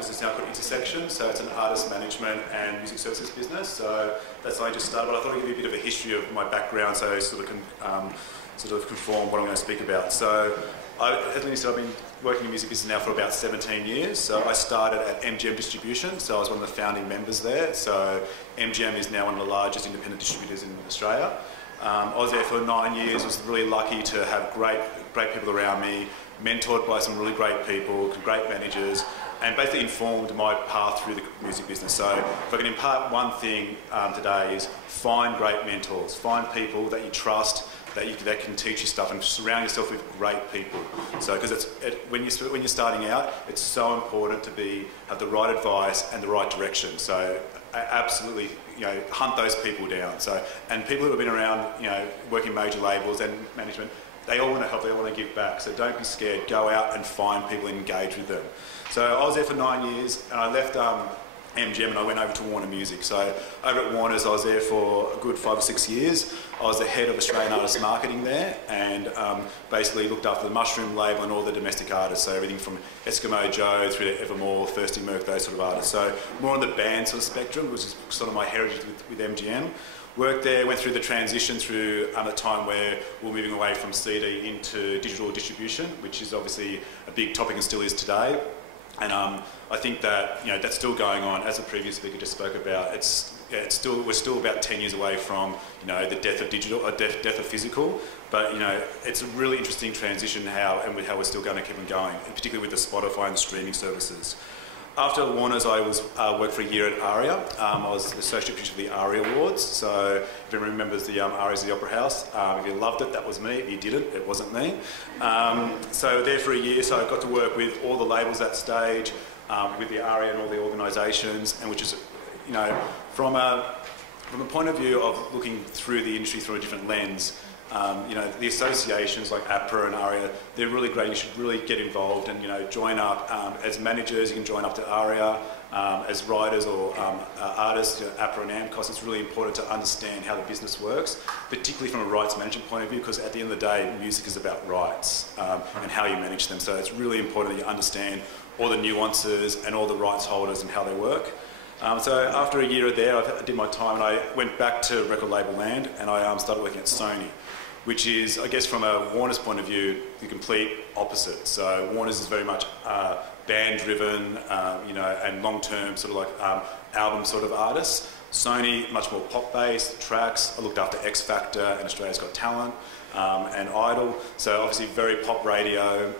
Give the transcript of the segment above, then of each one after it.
business now called Intersection, so it's an artist management and music services business. So that's how I just started, but I thought I'd give you a bit of a history of my background so I sort of conform what I'm going to speak about. So as Lindy said, I've been working in music business now for about 17 years. So I started at MGM Distribution, so I was one of the founding members there. So MGM is now one of the largest independent distributors in Australia. I was there for 9 years, was really lucky to have great people around me, mentored by some really great people, great managers, and basically informed my path through the music business. So if I can impart one thing today is find great mentors, find people that you trust, that can teach you stuff, and surround yourself with great people. So because when you're starting out, it's so important to have the right advice and the right direction. So absolutely, hunt those people down. So, and people who have been around, working major labels and management, they all want to help, they all want to give back. So don't be scared, go out and find people and engage with them. So I was there for 9 years and I left MGM and I went over to Warner Music. So over at Warner's I was there for a good 5 or 6 years. I was the head of Australian artist marketing there and basically looked after the Mushroom label and all the domestic artists. So everything from Eskimo Joe through to Evermore, Thirsty Merc, those sort of artists. So more on the band sort of spectrum, which is sort of my heritage with MGM. Worked there, went through the transition through a time where we're moving away from CD into digital distribution, which is obviously a big topic and still is today. And I think that that's still going on, as the previous speaker just spoke about. We're still about 10 years away from the death of digital, or death of physical. But it's a really interesting transition how we're still going to keep on going, and particularly with the Spotify and the streaming services. After Warner's, I worked for a year at ARIA. I was the associate producer for the ARIA Awards. So if everyone remembers the ARIA's the Opera House, if you loved it, that was me. If you didn't, it wasn't me. So there for a year, so I got to work with all the labels at stage, with the ARIA and all the organisations, and which is, from a point of view of looking through the industry through a different lens. The associations like APRA and ARIA, they're really great. You should really get involved and join up as managers. You can join up to ARIA as writers or artists. APRA and AMCOS. It's really important to understand how the business works, particularly from a rights management point of view, because at the end of the day, music is about rights and how you manage them. So it's really important that you understand all the nuances and all the rights holders and how they work. So after a year there, I did my time and I went back to record label land and I started working at Sony, which is, I guess from a Warner's point of view, the complete opposite. So Warner's is very much band-driven, and long-term sort of like album sort of artists. Sony, much more pop-based, tracks. I looked after X Factor and Australia's Got Talent and Idol. So obviously very pop radio,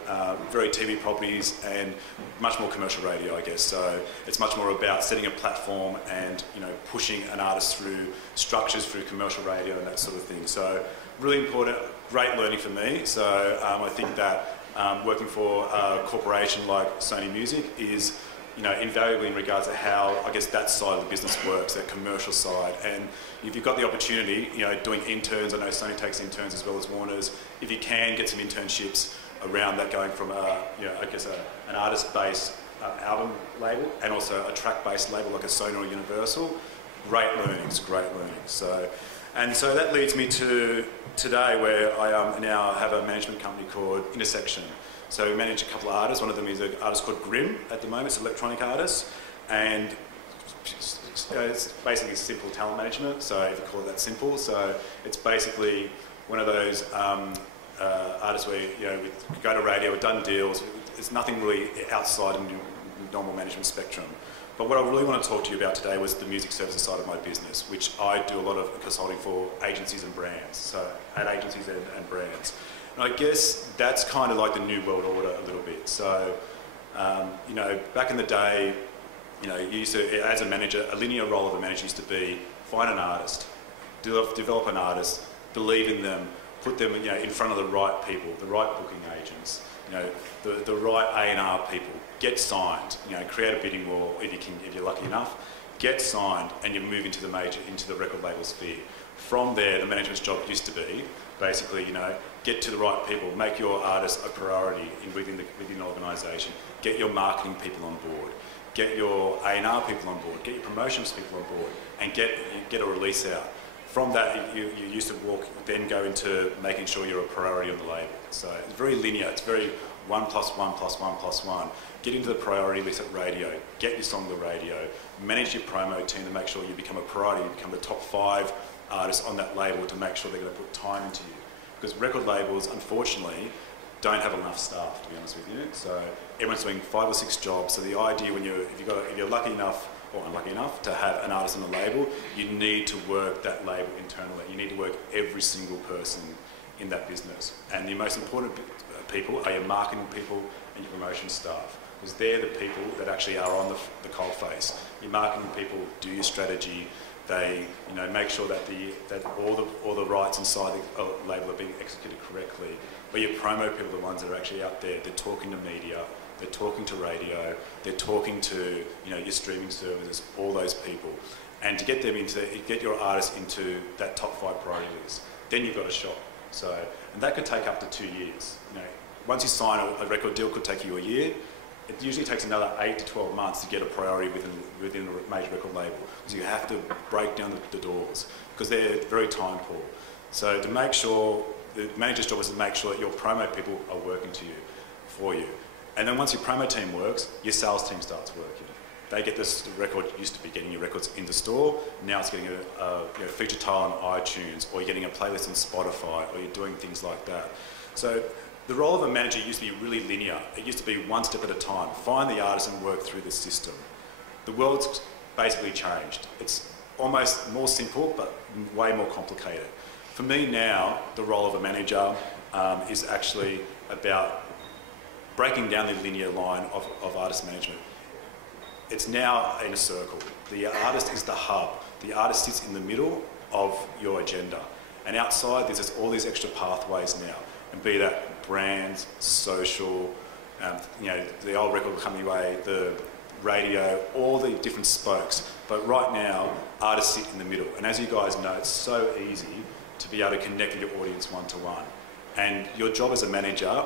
very TV properties and much more commercial radio, I guess. So it's much more about setting a platform and pushing an artist through structures through commercial radio and that sort of thing. So really important, great learning for me. So I think that working for a corporation like Sony Music is invaluable in regards to how, I guess, that side of the business works, that commercial side. And if you've got the opportunity, doing interns, I know Sony takes interns as well as Warner's, if you can get some internships around that, going from I guess an artist-based album label and also a track-based label like a Sony or Universal, great learnings. So that leads me to today, where I now have a management company called Intersection. So we manage a couple of artists. One of them is an artist called Grim at the moment. It's an electronic artist. And it's basically simple talent management, so if you call it that simple. So it's basically one of those artists where, we go to radio, we've done deals. It's nothing really outside of the normal management spectrum. But what I really want to talk to you about today was the music services side of my business, which I do a lot of consulting for agencies and brands. So ad agencies and brands. And I guess that's kind of like the new world order a little bit. So, back in the day, you used to, as a manager, a linear role of a manager used to be find an artist, develop an artist, believe in them, put them, in front of the right people, the right booking agents, the right A&R people, get signed, create a bidding war if you're lucky enough, get signed, and you move into the record label sphere. From there, the management's job used to be basically, get to the right people, make your artist a priority within the organisation, get your marketing people on board, get your A&R people on board, get your promotions people on board, and get a release out. From that, you used to then go into making sure you're a priority on the label. So it's very linear, it's very 1 plus 1 plus 1 plus 1. Get into the priority list at radio, get your song to the radio, manage your promo team to make sure you become a priority, you become the top 5 artists on that label to make sure they're going to put time into you. Because record labels, unfortunately, don't have enough staff, to be honest with you. So everyone's doing 5 or 6 jobs. So the idea when if you're lucky enough or unlucky enough to have an artist on the label, you need to work that label internally. You need to work every single person in that business. And the most important people are your marketing people and your promotion staff, because they're the people that actually are on the coal face. Your marketing people do your strategy. They, make sure that all the rights inside the label are being executed correctly. But your promo people are the ones that are actually out there. They're talking to media, they're talking to radio, they're talking to your streaming services, all those people, and to get your artists into that top 5 priority list. Then you've got a shot. So, and that could take up to 2 years. Once you sign a record deal, it could take you a year. It usually takes another 8 to 12 months to get a priority within a major record label, because you have to break down the doors, because they're very time poor. So to make sure, the manager's job is to make sure that your promo people are working for you. And then once your promo team works, your sales team starts working. They get this record, used to be getting your records in the store, now it's getting a feature tile on iTunes, or you're getting a playlist on Spotify, or you're doing things like that. So the role of a manager used to be really linear. It used to be one step at a time. Find the artist and work through the system. The world's basically changed. It's almost more simple, but way more complicated. For me now, the role of a manager is actually about breaking down the linear line of artist management. It's now in a circle. The artist is the hub. The artist sits in the middle of your agenda. And outside, there's all these extra pathways now. And be that brands, social, the old record company way, the radio, all the different spokes. But right now, artists sit in the middle. And as you guys know, it's so easy to be able to connect with your audience one-to-one. And your job as a manager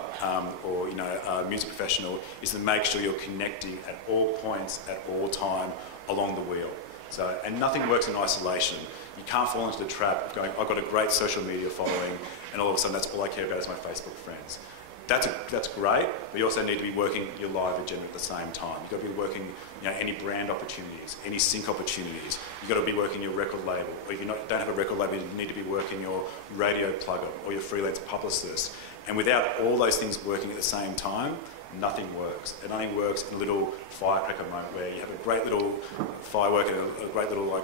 or a music professional is to make sure you're connecting at all points, at all time, along the wheel. So, and nothing works in isolation. You can't fall into the trap of going, I've got a great social media following, and all of a sudden that's all I care about is my Facebook friends. That's great, but you also need to be working your live agenda at the same time. You've got to be working any brand opportunities, any sync opportunities. You've got to be working your record label, or if you don't have a record label, you need to be working your radio plugger or your freelance publicist. And without all those things working at the same time, nothing works. It only works in a little firecracker moment where you have a great little firework and a great little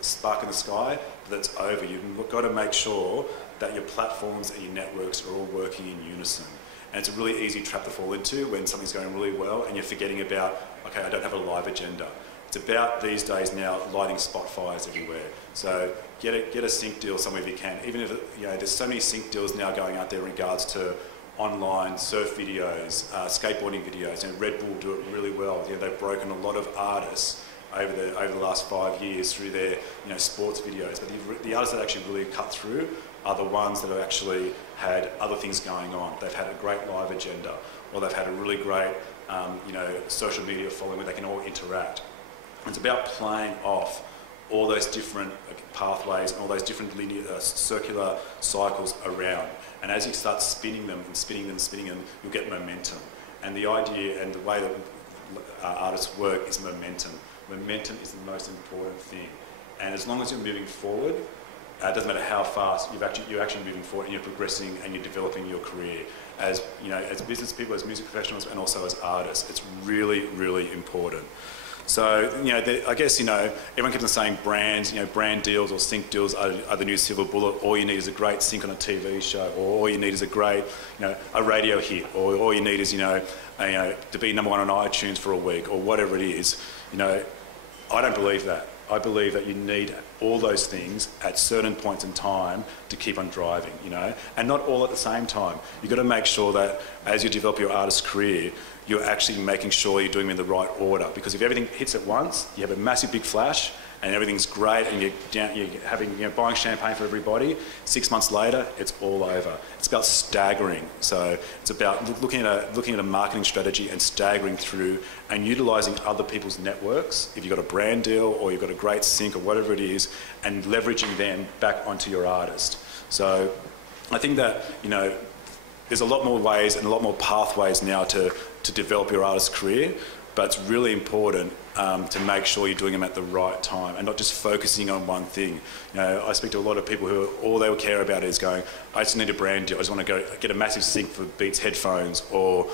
spark in the sky, but that's over. You've got to make sure that your platforms and your networks are all working in unison. And it's a really easy trap to fall into when something's going really well and you're forgetting about, okay, I don't have a live agenda. It's about, these days now, lighting spot fires everywhere. So get a sync deal somewhere if you can. Even if, there's so many sync deals now going out there in regards to online surf videos, skateboarding videos. Red Bull do it really well. They've broken a lot of artists over the last 5 years through their sports videos. But the artists that actually really cut through are the ones that have actually had other things going on. They've had a great live agenda, or they've had a really great social media following where they can all interact. And it's about playing off all those different pathways and all those different linear, circular cycles around. And as you start spinning them and spinning them and spinning them, you'll get momentum. And the idea and the way that artists work is momentum. Momentum is the most important thing. And as long as you're moving forward, it doesn't matter how fast, you're actually moving forward and you're progressing and you're developing your career as business people, as music professionals, and also as artists. It's really, really important. So, I guess, everyone keeps on saying brands, brand deals or sync deals are the new silver bullet. All you need is a great sync on a TV show, or all you need is a great, a radio hit, or all you need is, to be number 1 on iTunes for a week, or whatever it is. I don't believe that. I believe that you need all those things at certain points in time to keep on driving, and not all at the same time. You've got to make sure that as you develop your artist career, you're actually making sure you're doing them in the right order. Because if everything hits at once, you have a massive big flash, and everything's great, and you're buying champagne for everybody. 6 months later, it's all over. It's about staggering. So it's about looking at a marketing strategy and staggering through and utilising other people's networks. If you've got a brand deal or you've got a great sync or whatever it is, and leveraging them back onto your artist. So I think that there's a lot more ways and a lot more pathways now to develop your artist career, but it's really important to make sure you're doing them at the right time and not just focusing on one thing. You know, I speak to a lot of people who all they care about is going, I just need a brand deal, I just want to go get a massive sync for Beats headphones or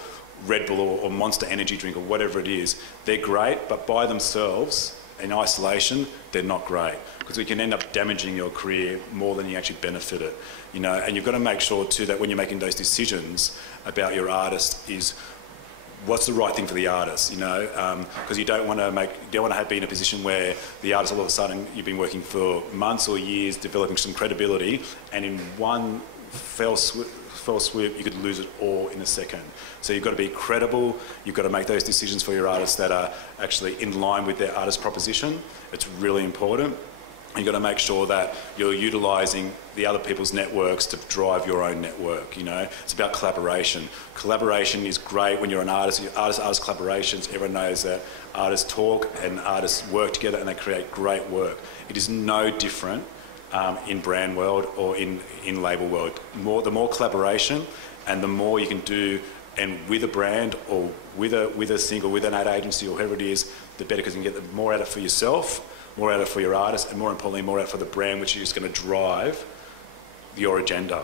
Red Bull or Monster energy drink or whatever it is. They're great, but by themselves, in isolation, they're not great, because we can end up damaging your career more than you actually benefit it. You know, and you've got to make sure too that when you're making those decisions about your artist is what's the right thing for the artist, you know, because you don't want to be in a position where the artist all of a sudden you've been working for months or years developing some credibility, and in one fell swoop you could lose it all in a second. So you've got to be credible, you've got to make those decisions for your artists that are actually in line with their artist proposition. It's really important. You've got to make sure that you're utilising the other people's networks to drive your own network, you know. It's about collaboration. Collaboration is great when you're an artist. Artist collaborations, everyone knows that artists talk and artists work together and they create great work. It is no different in brand world or in label world. The more collaboration and the more you can do, and with a brand or with a single, with an ad agency or whoever it is, the better, because you can get more out of it for yourself, more out of it for your artist, and more importantly, more out for the brand, which is going to drive your agenda.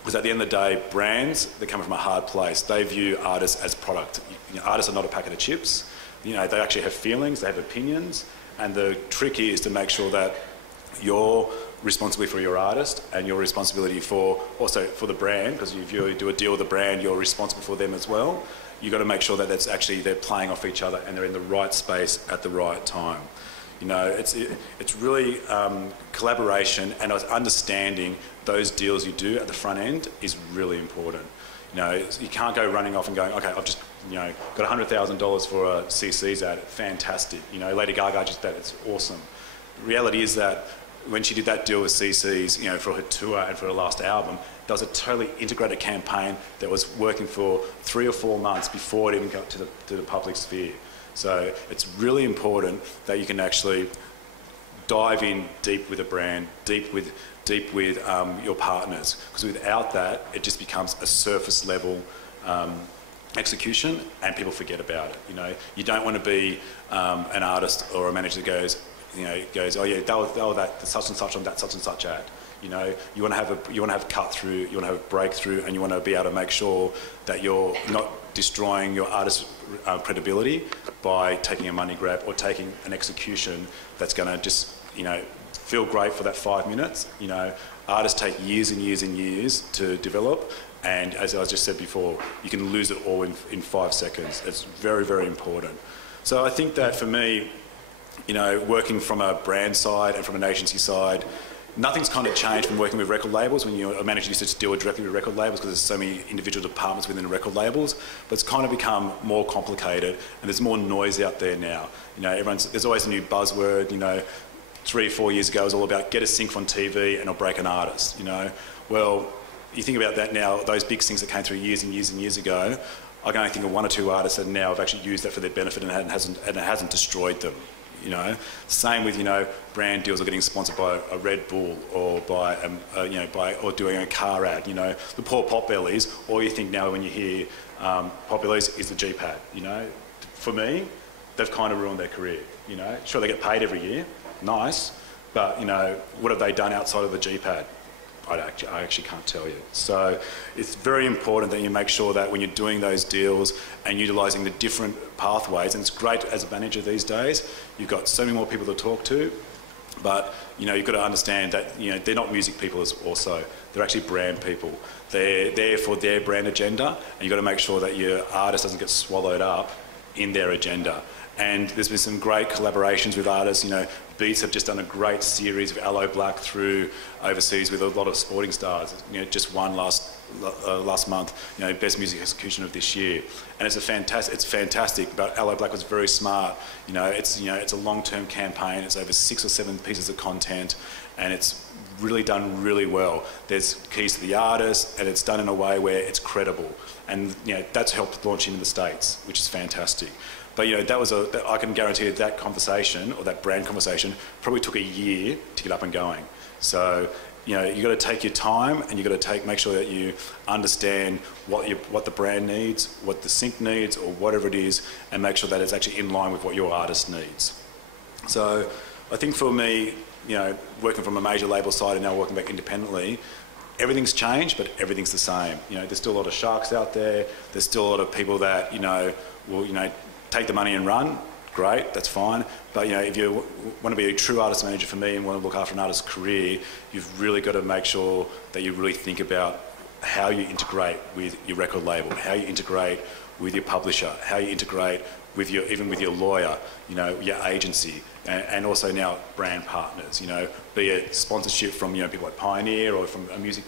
Because at the end of the day, brands, they come from a hard place. They view artists as product. You know, artists are not a packet of chips. You know, they actually have feelings, they have opinions, and the trick is to make sure that you're responsible for your artist and your responsibility for also for the brand, because if you do a deal with the brand, you're responsible for them as well. You've got to make sure that that's actually, they're playing off each other and they're in the right space at the right time. You know, it's really collaboration, and understanding those deals you do at the front end is really important. You know, you can't go running off and going, okay, I've just, you know, got $100,000 for a CC's ad, fantastic. You know, Lady Gaga just did that, it's awesome. The reality is that when she did that deal with CC's, you know, for her tour and for her last album, that was a totally integrated campaign that was working for 3 or 4 months before it even got to the public sphere. So it's really important that you can actually dive in deep with a brand, deep with your partners, because without that, it just becomes a surface level execution, and people forget about it. You know, you don't want to be an artist or a manager that goes, oh yeah, that such and such on that such and such ad. You know, you want to have cut through, you want to have a breakthrough, and you want to be able to make sure that you're not destroying your artist's credibility by taking a money grab or taking an execution that's going to just, you know, feel great for that 5 minutes. You know, artists take years and years and years to develop, and as I just said before, you can lose it all in 5 seconds. It's very, very important. So I think that for me, you know, working from a brand side and from an agency side, nothing's kind of changed from working with record labels. When you're a manager, you used to deal directly with record labels because there's so many individual departments within the record labels. But it's kind of become more complicated, and there's more noise out there now. You know, there's always a new buzzword. You know, 3 or 4 years ago, it was all about get a sync on TV and it'll break an artist. You know, well, you think about that now. Those big syncs that came through years and years and years ago, I can only think of 1 or 2 artists that now have actually used that for their benefit, and it hasn't destroyed them. You know, same with, you know, brand deals are getting sponsored by a Red Bull or by or doing a car ad. You know, the poor potbellies. All you think now when you hear potbellies is the G-pad. You know, for me, they've kind of ruined their career. You know, sure, they get paid every year, nice, but you know, what have they done outside of the G-pad? I actually can't tell you. So it's very important that you make sure that when you're doing those deals and utilising the different pathways, and it's great as a manager these days, you've got so many more people to talk to, but you know, you've got to understand that, you know, they're not music people also, they're actually brand people. They're there for their brand agenda, and you've got to make sure that your artist doesn't get swallowed up in their agenda. And there's been some great collaborations with artists. You know, Beats have just done a great series of Aloe Black through overseas with a lot of sporting stars. You know, just won last month, you know, best music execution of this year, and it's fantastic. But Aloe Black was very smart. You know, it's a long-term campaign. It's over 6 or 7 pieces of content, and it's really done really well. There's keys to the artist, and it's done in a way where it's credible, and you know, that's helped launch into the States, which is fantastic. But you know, I can guarantee that conversation, or that brand conversation, probably took a year to get up and going. So you got to take your time, and you got to make sure that you understand what the brand needs, what the sync needs, or whatever it is, and make sure that it's actually in line with what your artist needs. So I think for me, working from a major label side and now working back independently, everything's changed, but everything's the same. There's still a lot of sharks out there. There's still a lot of people that will take the money and run. Great, that's fine. But if you want to be a true artist manager for me and want to look after an artist's career, you've really got to make sure that you really think about how you integrate with your record label, how you integrate with your publisher, how you integrate with even with your lawyer, your agency, and also now brand partners. Be it sponsorship from people like Pioneer, or from a music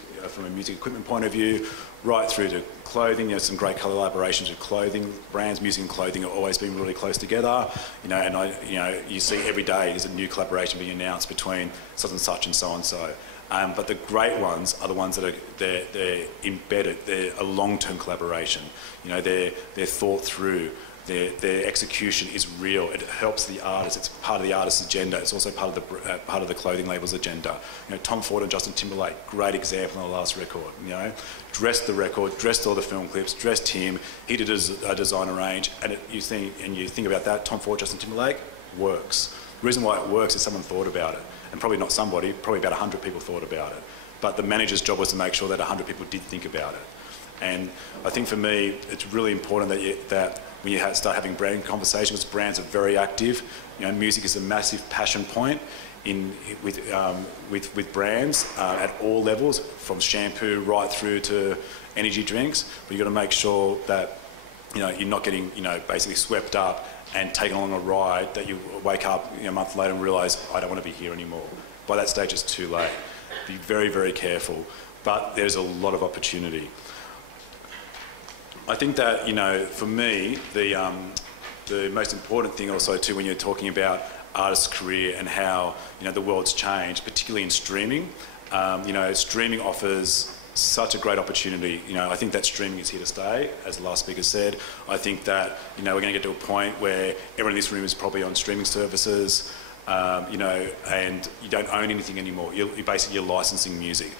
equipment point of view, right through to clothing. Some great collaborations with clothing brands. Music and clothing have always been really close together. And you see every day there's a new collaboration being announced between such and such and so and so. But the great ones are the ones that they're embedded. They're a long-term collaboration. They're thought through. Their execution is real. It helps the artist. It's part of the artist's agenda. It's also part of the clothing label's agenda. Tom Ford and Justin Timberlake, great example on the last record. Dressed the record, dressed all the film clips, dressed him. He did a designer range, and you think about that. Tom Ford, Justin Timberlake works. The reason why it works is someone thought about it, and probably not somebody. Probably about 100 people thought about it. But the manager's job was to make sure that 100 people did think about it. And I think for me, it's really important that when you start having brand conversations, brands are very active. Music is a massive passion point with brands at all levels, from shampoo right through to energy drinks. But you've got to make sure that you're not getting basically swept up and taken along a ride that you wake up a month later and realise, I don't want to be here anymore. By that stage, it's too late. Be very, very careful. But there's a lot of opportunity. I think that, for me, the most important thing also too when you're talking about artist's career and how, the world's changed, particularly in streaming, streaming offers such a great opportunity. I think that streaming is here to stay, as the last speaker said. I think that, we're going to get to a point where everyone in this room is probably on streaming services, and you don't own anything anymore. You're licensing music.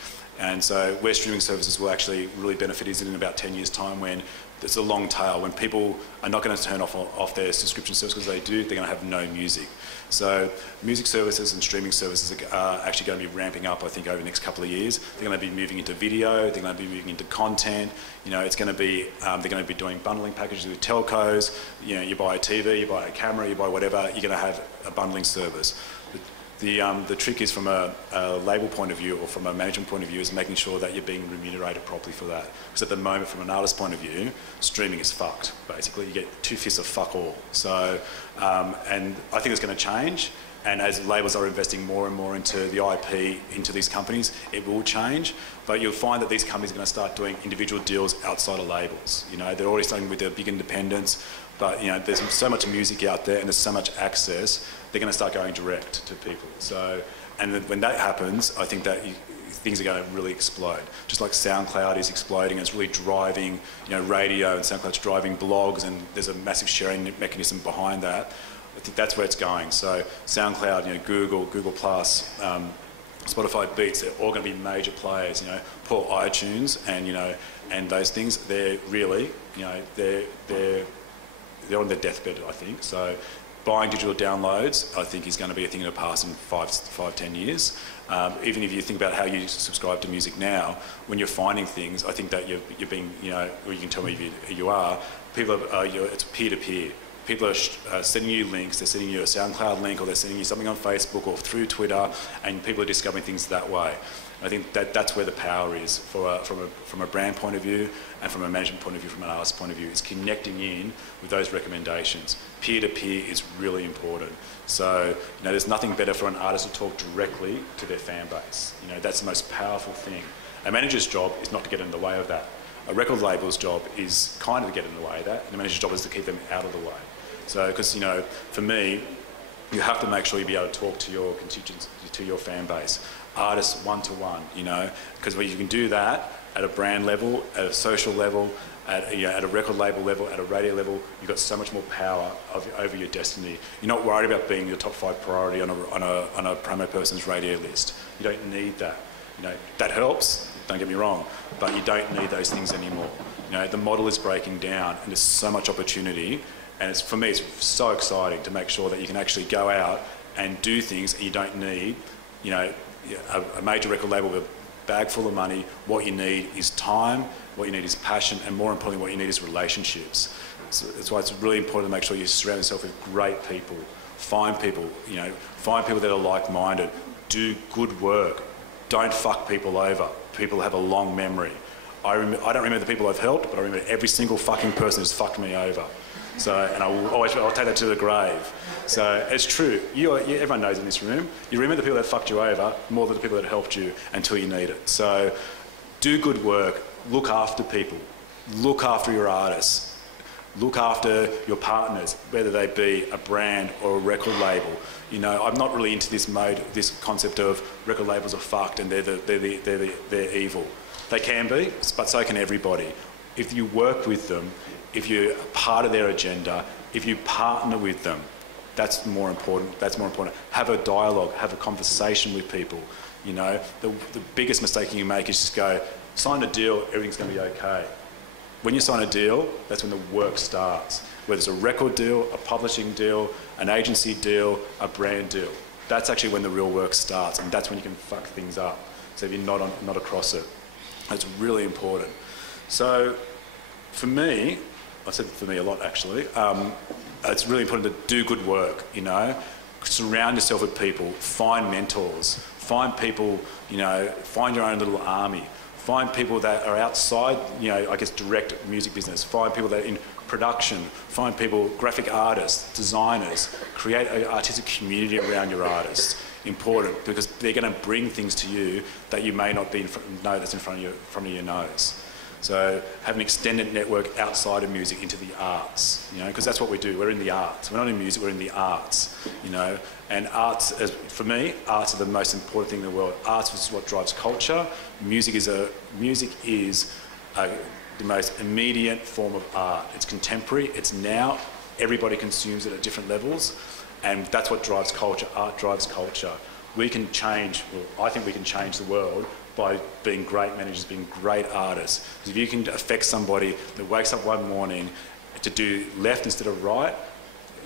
And so where streaming services will actually really benefit is in about 10 years' time, when there's a long tail, when people are not going to turn off their subscription service, because they're going to have no music. So music services and streaming services are actually going to be ramping up, I think, over the next couple of years. They're going to be moving into video, they're going to be moving into content. It's going to be, they're going to be doing bundling packages with telcos. You buy a TV, you buy a camera, you buy whatever, you're going to have a bundling service. The trick is, from a label point of view or from a management point of view, is making sure that you're being remunerated properly for that. Because at the moment, from an artist point of view, streaming is fucked. Basically, you get two fists of fuck all. So, and I think it's going to change. And as labels are investing more and more into the IP, into these companies, it will change. But you'll find that these companies are going to start doing individual deals outside of labels. They're already starting with their big independents. But there's so much music out there and there's so much access, they're going to start going direct to people. So, and then when that happens, I think that things are going to really explode. Just like SoundCloud is exploding, it's really driving, radio, and SoundCloud's driving blogs, and there's a massive sharing mechanism behind that. I think that's where it's going. So SoundCloud, Google Plus, Spotify Beats, they're all going to be major players. Poor iTunes and those things. They're really, they're on their deathbed, I think. So buying digital downloads, I think, is going to be a thing of the past in 5-10 years. Even if you think about how you subscribe to music now, when you're finding things, I think that you're being, or you can tell me if you are, it's peer-to-peer. People are sending you links, they're sending you a SoundCloud link, or they're sending you something on Facebook or through Twitter, and people are discovering things that way. I think that's where the power is from a brand point of view, and from a management point of view, from an artist point of view, is connecting in with those recommendations. Peer-to-peer is really important. So, there's nothing better for an artist to talk directly to their fan base. That's the most powerful thing. A manager's job is not to get in the way of that. A record label's job is kind of to get in the way of that, and the manager's job is to keep them out of the way. So, because, for me, you have to make sure you be able to talk to your constituents, to your fan base. Artists one-to-one, because when you can do that at a brand level, at a social level, at a record label level, at a radio level, you've got so much more power over your destiny. You're not worried about being your top 5 priority on a promo person's radio list. You don't need that. You know, that helps, don't get me wrong, but you don't need those things anymore. You know, the model is breaking down and there's so much opportunity, and for me it's so exciting to make sure that you can actually go out and do things and you don't need, you know, a major record label with a bag full of money. What you need is time, what you need is passion, and more importantly what you need is relationships. So that's why it's really important to make sure you surround yourself with great people. Find people, you know, find people that are like-minded. Do good work. Don't fuck people over. People have a long memory. I don't remember the people I've helped, but I remember every single fucking person who's fucked me over. So, and I'll take that to the grave. So it's true. Everyone knows in this room, you remember the people that fucked you over more than the people that helped you until you need it. So do good work. Look after people. Look after your artists. Look after your partners, whether they be a brand or a record label. You know, I'm not really into this concept of record labels are fucked and they're evil. They can be, but so can everybody. If you work with them, if you're part of their agenda, if you partner with them, that's more important. That's more important. Have a dialogue, have a conversation with people. You know, the biggest mistake you make is just go, sign a deal, everything's going to be okay. When you sign a deal, that's when the work starts. Whether it's a record deal, a publishing deal, an agency deal, a brand deal. That's actually when the real work starts, and that's when you can fuck things up. So if you're not across it, it's really important. So for me, I said for me a lot actually, it's really important to do good work, you know. Surround yourself with people, find mentors, find people, you know, find your own little army. Find people that are outside, you know, I guess, direct music business. Find people that are in production. Find people, graphic artists, designers. Create an artistic community around your artists. Important, because they're going to bring things to you that you may not know that's in front of your nose. So have an extended network outside of music into the arts, you know, because that's what we do. We're in the arts. We're not in music, we're in the arts, you know. And arts, for me, arts are the most important thing in the world. Arts is what drives culture. Music is the most immediate form of art. It's contemporary, it's now, everybody consumes it at different levels, and that's what drives culture. Art drives culture. We can change, well, I think we can change the world by being great managers, being great artists. Because if you can affect somebody that wakes up one morning to do left instead of right,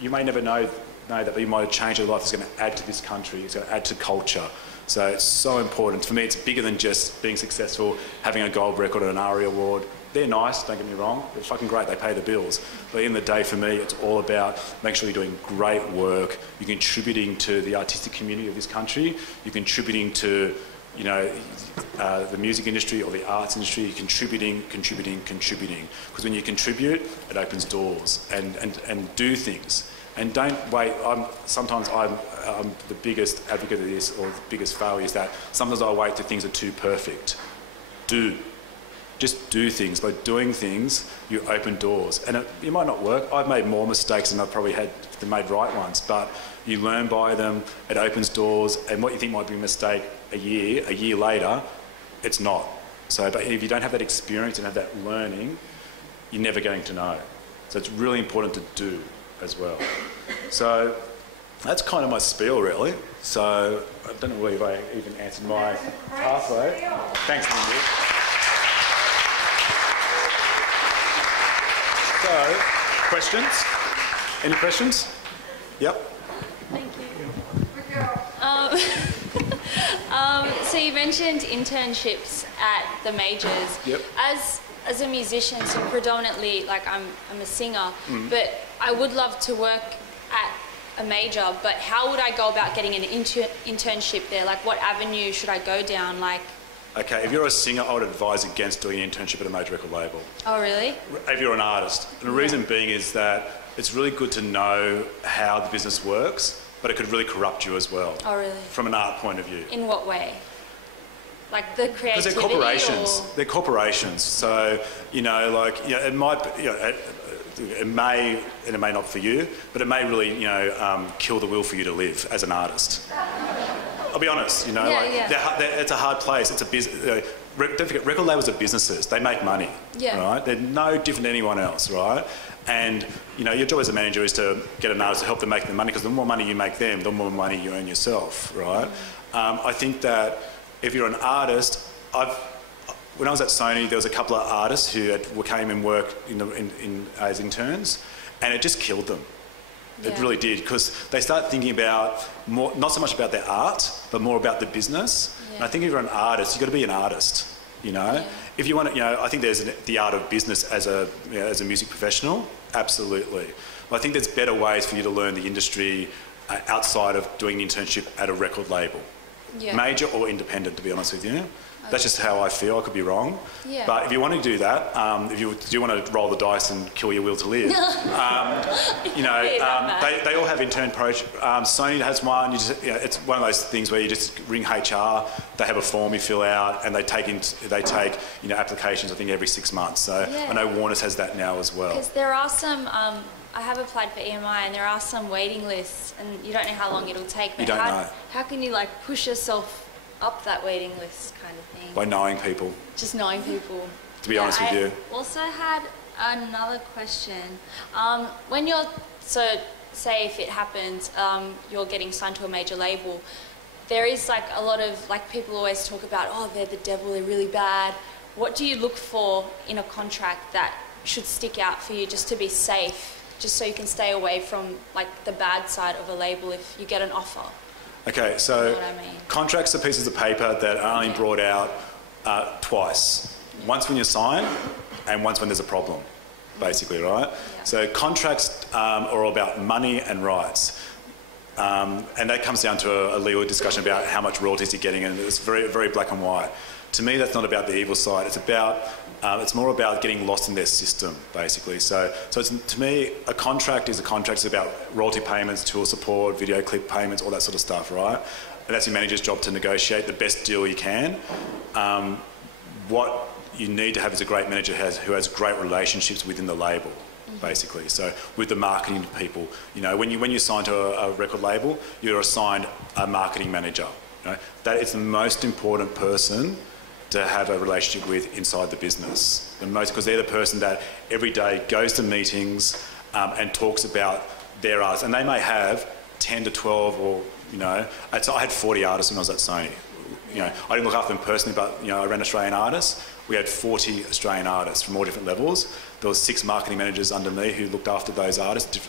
you may never know that, but you might have changed their life. It's going to add to this country, it's going to add to culture. So it's so important. For me, it's bigger than just being successful, having a gold record or an ARIA award. They're nice, don't get me wrong. They're fucking great, they pay the bills. But at the end of the day, for me, it's all about making sure you're doing great work, you're contributing to the artistic community of this country, you're contributing to, you know, the music industry or the arts industry, you're contributing. Because when you contribute, it opens doors and do things. And don't wait. Sometimes I'm the biggest advocate of this, or the biggest failure is that sometimes I wait till things are too perfect. Just do things. By doing things, you open doors. And it might not work. I've made more mistakes than I've probably made right ones, but you learn by them, it opens doors, and what you think might be a mistake a year later, it's not. So, but if you don't have that experience and have that learning, you're never going to know. So it's really important to do as well. So that's kind of my spiel, really. So I don't know if I even answered my pathway. Thanks, Lindy. So, questions? Any questions? Yep. Thank you. So you mentioned internships at the majors. Yep. As a musician, so predominantly, like I'm a singer, but I would love to work at a major, but how would I go about getting an internship there? Like, what avenue should I go down? Like, okay, if you're a singer, I would advise against doing an internship at a major record label. Oh, really? If you're an artist. And the reason being is that it's really good to know how the business works, but it could really corrupt you as well. Oh, really? From an art point of view. In what way? Like the creativity? Because they're corporations. Or? They're corporations. So, you know, like, you know, it might, you know, it may, and it may not for you, but it may really, you know, kill the will for you to live as an artist. I'll be honest, you know, it's a hard place. It's a business. Don't forget, record labels are businesses. They make money, right? They're no different than anyone else, right? And, you know, your job as a manager is to get an artist to help them make the money, because the more money you make them, the more money you earn yourself, right? I think that if you're an artist, when I was at Sony, there was a couple of artists who came and worked as interns, and it just killed them. It really did, because they start thinking about not so much about their art, but more about the business. Yeah. And I think if you're an artist, you've got to be an artist. Yeah. If you want to, I think there's the art of business as a music professional. Absolutely. But I think there's better ways for you to learn the industry outside of doing an internship at a record label, major or independent. To be honest with you. That's just how I feel. I could be wrong. Yeah. But if you want to do that, if you do want to roll the dice and kill your will to live, they all have intern projects. Sony has one. It's one of those things where you just ring HR. They have a form you fill out, and they take applications. I think every 6 months. So I know Warner's has that now as well. Because there are some. I have applied for EMI, and there are some waiting lists, and you don't know how long it'll take. But you don't know. How can you push yourself up that waiting list kind of thing? By knowing people. Just knowing people. To be honest with you. I also had another question. When you're, say if it happens, you're getting signed to a major label, there is a lot of, people always talk about, oh, they're the devil, they're really bad. What do you look for in a contract that should stick out for you just to be safe, just so you can stay away from the bad side of a label if you get an offer? Okay, so contracts are pieces of paper that are only brought out twice. Once when you sign, and once when there's a problem, basically, right? Yeah. So contracts are all about money and rights. And that comes down to a legal discussion about how much royalties you're getting, and it's very, very black and white. To me, that's not about the evil side. It's more about getting lost in their system, basically. So to me, a contract is a contract. It's about royalty payments, tour support, video clip payments, all that sort of stuff, right? And that's your manager's job to negotiate the best deal you can. What you need to have is a great manager who has great relationships within the label, basically. So with the marketing people, when you sign to a record label, you're assigned a marketing manager. That is the most important person to have a relationship with inside the business. Because they're the person that every day goes to meetings and talks about their artists. And they may have 10 to 12 or, I had 40 artists when I was at Sony. I didn't look after them personally, but, I ran Australian artists. We had 40 Australian artists from all different levels. There was 6 marketing managers under me who looked after those artists.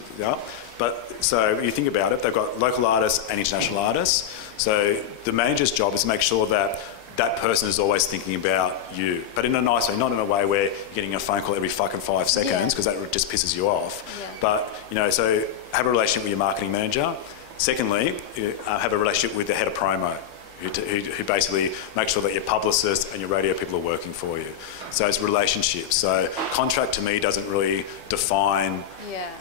But so you think about it, they've got local artists and international artists. So the manager's job is to make sure that that person is always thinking about you, but in a nice way, not in a way where you're getting a phone call every fucking 5 seconds, because that just pisses you off. Yeah. But, so have a relationship with your marketing manager. Secondly, have a relationship with the head of promo, who basically makes sure that your publicist and your radio people are working for you. So it's relationships. So contract to me doesn't really define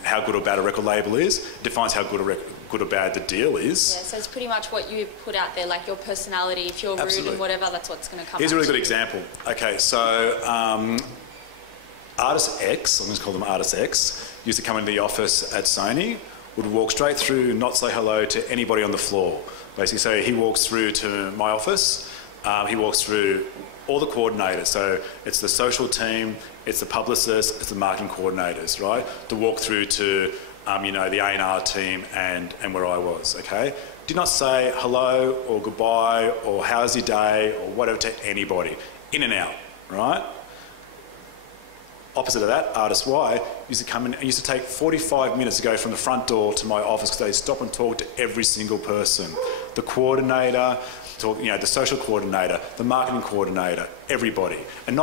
how good or bad a record label is. It defines how good or bad the deal is. Yeah, so it's pretty much what you put out there, your personality. If you're rude and whatever, that's what's going to come. Here's a really good example. Okay, so Artist X, I'm going to call them Artist X, used to come into the office at Sony, would walk straight through, not say hello to anybody on the floor. Basically, so he walks through to my office, he walks through all the coordinators. So it's the social team, it's the publicists, it's the marketing coordinators, right? To walk through to, the A&R team and where I was, okay? Did not say hello or goodbye or how's your day or whatever to anybody. In and out, right? Opposite of that, Artist Y used to come in and used to take 45 minutes to go from the front door to my office because they stop and talk to every single person. The coordinator, the social coordinator, the marketing coordinator, everybody. And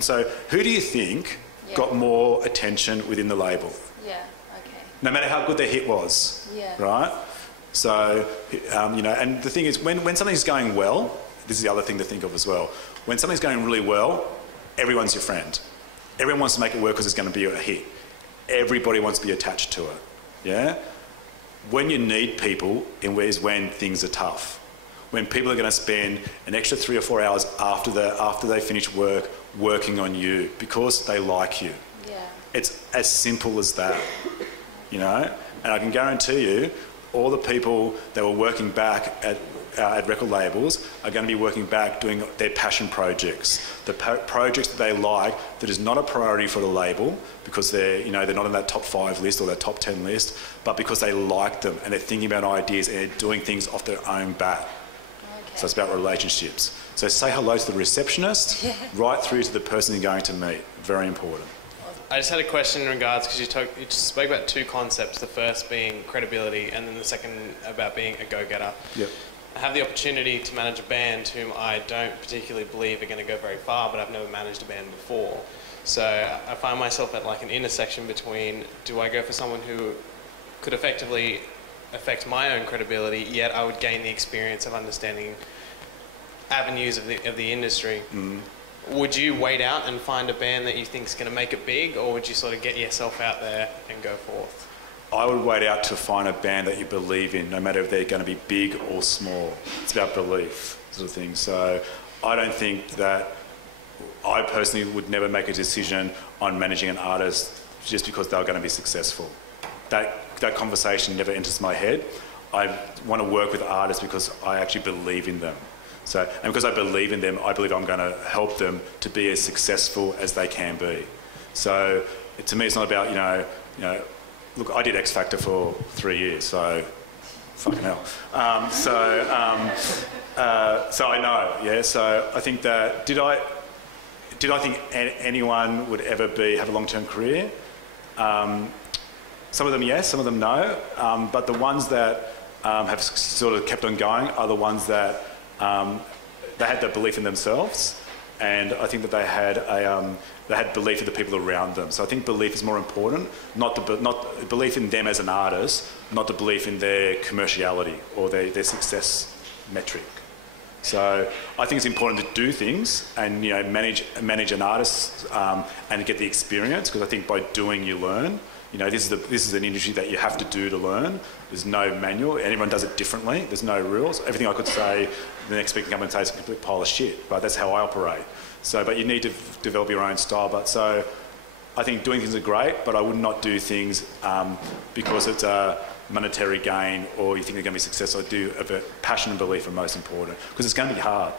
so who do you think got more attention within the label? Yeah, okay. No matter how good their hit was, right? So, and the thing is, when something's going well, this is the other thing to think of as well. When something's going really well, everyone's your friend. Everyone wants to make it work because it's going to be a hit. Everybody wants to be attached to it, yeah? When you need people is when things are tough. When people are going to spend an extra 3 or 4 hours after they finish work working on you because they like you. Yeah. It's as simple as that, And I can guarantee you, all the people that were working back at record labels are going to be working back doing their passion projects, the projects that they like that is not a priority for the label because they're not in that top 5 list or that top 10 list, but because they like them and they're thinking about ideas and they're doing things off their own bat. So it's about relationships. So say hello to the receptionist, right through to the person you're going to meet. Very important. I just had a question in regards, because you spoke about two concepts, the first being credibility and then the second about being a go-getter. Yep. I have the opportunity to manage a band whom I don't particularly believe are going to go very far, but I've never managed a band before. So I find myself at like an intersection between, do I go for someone who could effectively affect my own credibility, yet I would gain the experience of understanding avenues of the industry. Would you wait out and find a band that you think is going to make it big, or would you sort of get yourself out there and go forth? I would wait out to find a band that you believe in, no matter if they're going to be big or small. It's about belief, sort of thing. So I don't think that I personally would never make a decision on managing an artist just because they're going to be successful. That conversation never enters my head. I want to work with artists because I actually believe in them. So, and because I believe in them, I believe I'm going to help them to be as successful as they can be. So, to me, it's not about, look, I did X Factor for 3 years, so fucking hell. So I know, yeah. So I think that did I think anyone would ever have a long-term career? Some of them yes, some of them no. But the ones that have sort of kept on going are the ones that they had the belief in themselves, and I think that they had belief in the people around them. So I think belief is more important, not belief in them as an artist, not the belief in their commerciality or their success metric. So I think it's important to do things and manage an artist and get the experience, because I think by doing you learn. This is an industry that you have to do to learn. There's no manual. Everyone does it differently. There's no rules. Everything I could say, the next speaker can come and say is a complete pile of shit. But that's how I operate. So, but you need to develop your own style. But so, I think doing things are great, but I would not do things because it's a monetary gain or you think they're going to be successful. I do have a passion and belief are most important, because it's going to be hard.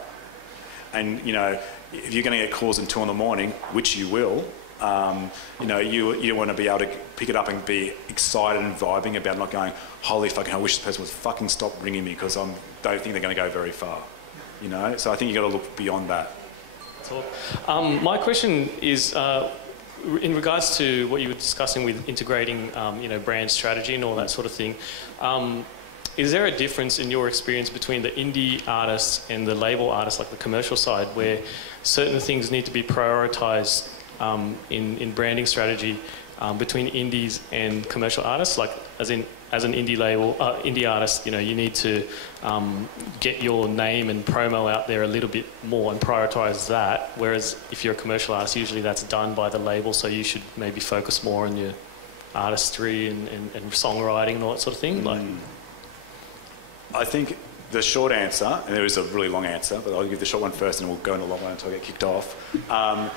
And if you're going to get calls at 2 a.m, which you will. You want to be able to pick it up and be excited and vibing about it, not going, holy fucking hell, I wish this person would fucking stop ringing me because I don't think they're going to go very far. So I think you've got to look beyond that. My question is in regards to what you were discussing with integrating, brand strategy and all that sort of thing. Is there a difference in your experience between the indie artists and the label artists, like the commercial side, where certain things need to be prioritised in branding strategy between indies and commercial artists? Like, as an indie artist, you need to get your name and promo out there a little bit more and prioritise that. Whereas if you're a commercial artist, usually that's done by the label, so you should maybe focus more on your artistry and songwriting and all that sort of thing. I think the short answer, and there is a really long answer, but I'll give the short one first and we'll go into a long one until I get kicked off. I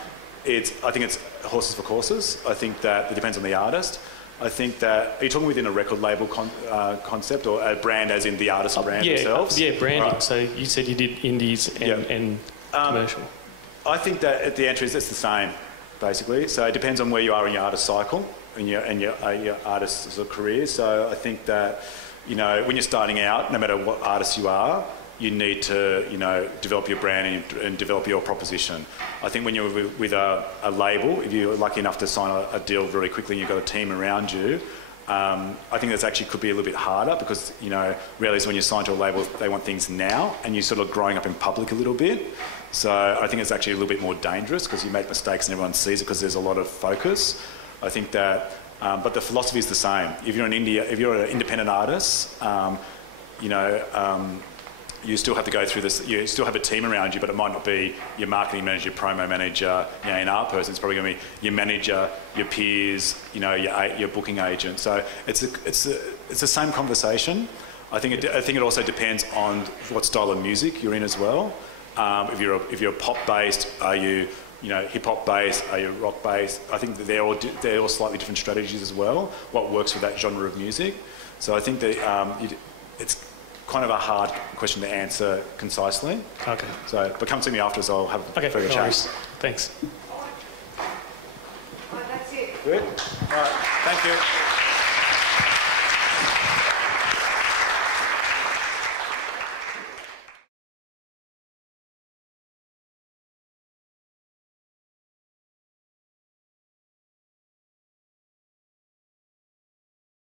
think it's horses for courses. I think that it depends on the artist. I think that, are you talking within a record label concept, or a brand as in the artist brand themselves? Yeah, branding. Right. So you said you did indies and commercial. I think that at the entry it's the same, basically. So it depends on where you are in your artist cycle and your artist's sort of career. So I think that, when you're starting out, no matter what artist you are, you need to, develop your brand and develop your proposition. I think when you're with a label, if you're lucky enough to sign a deal very quickly and you've got a team around you, I think that's actually could be a little bit harder because, really when you sign to a label, they want things now and you're sort of growing up in public a little bit. So I think it's actually a little bit more dangerous because you make mistakes and everyone sees it because there's a lot of focus. I think that, but the philosophy is the same. If you're an independent artist, you still have to go through this. You still have a team around you, but it might not be your marketing manager, your promo manager, an art person. It's probably going to be your manager, your peers, your booking agent. So it's the same conversation. I think it also depends on what style of music you're in as well. If you're pop based, are you hip hop based? Are you rock based? I think that they're all slightly different strategies as well. What works for that genre of music? So I think that it's kind of a hard question to answer concisely. Okay. So, but come to me after, so I'll have a further chat. Thanks. Oh, that's it. Good. All right. Thank you.